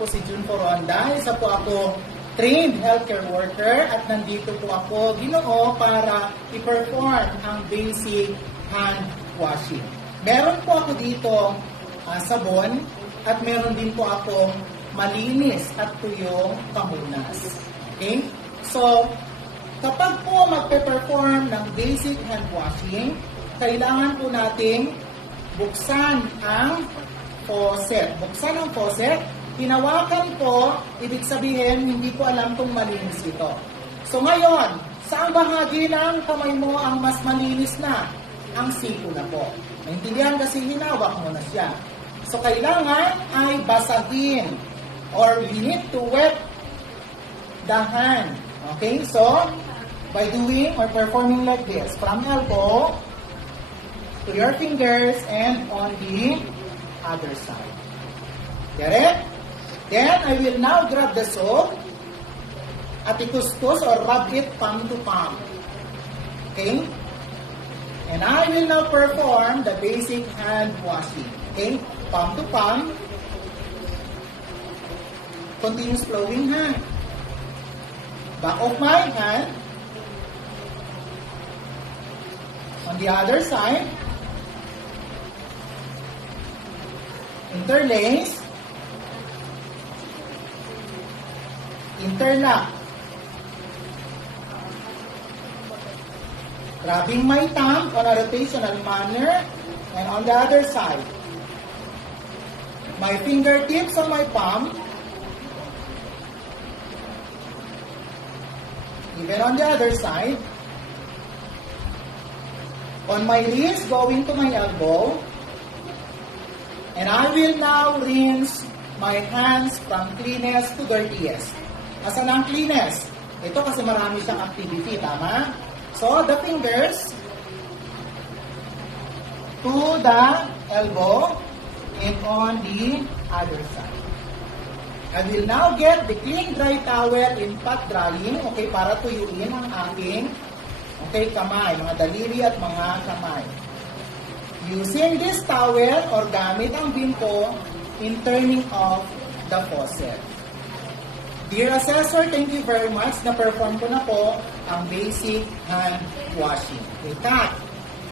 po si June Foronda. Isa po ako trained healthcare worker at nandito po ako ginoo para i-perform ang basic hand washing. Meron po ako dito sabon at meron din po akong malinis at tuyong pamunas. Okay? So, kapag po magpe-perform ng basic hand washing, kailangan po nating buksan ang faucet. Buksan ang faucet, hinawakan ko, ibig sabihin, hindi ko alam kung malinis ito. So ngayon, saang bahagi ng kamay mo ang mas malinis na? Ang siko na po. Naintindihan kasi hinawak mo na siya. So kailangan ay basagin or you need to wet the hand. Okay, so by doing or performing like this, from elbow to your fingers and on the other side. Get it? Then I will now grab the soap at ikuskus or rub it palm to palm. Okay? And I will now perform the basic hand washing. Okay? Palm to palm. Continuous flowing hand. Back of my hand. On the other side. Interlace. Interlock. Rubbing my thumb on a rotational manner and on the other side. My fingertips on my palm. Even on the other side. On my wrist going to my elbow. And I will now rinse my hands from cleanest to dirtiest. Asan ang cleanest? Ito kasi marami siyang activity, tama? So, the fingers to the elbow and on the other side. I will now get the clean dry towel in pat drying, okay, para tuyuin ang aking, okay, kamay, mga daliri at mga kamay. Using this towel or gamit ang bimpo in turning off the faucet. Dear assessor, thank you very much. Na-perform ko na po ang basic hand washing. Okay, cut.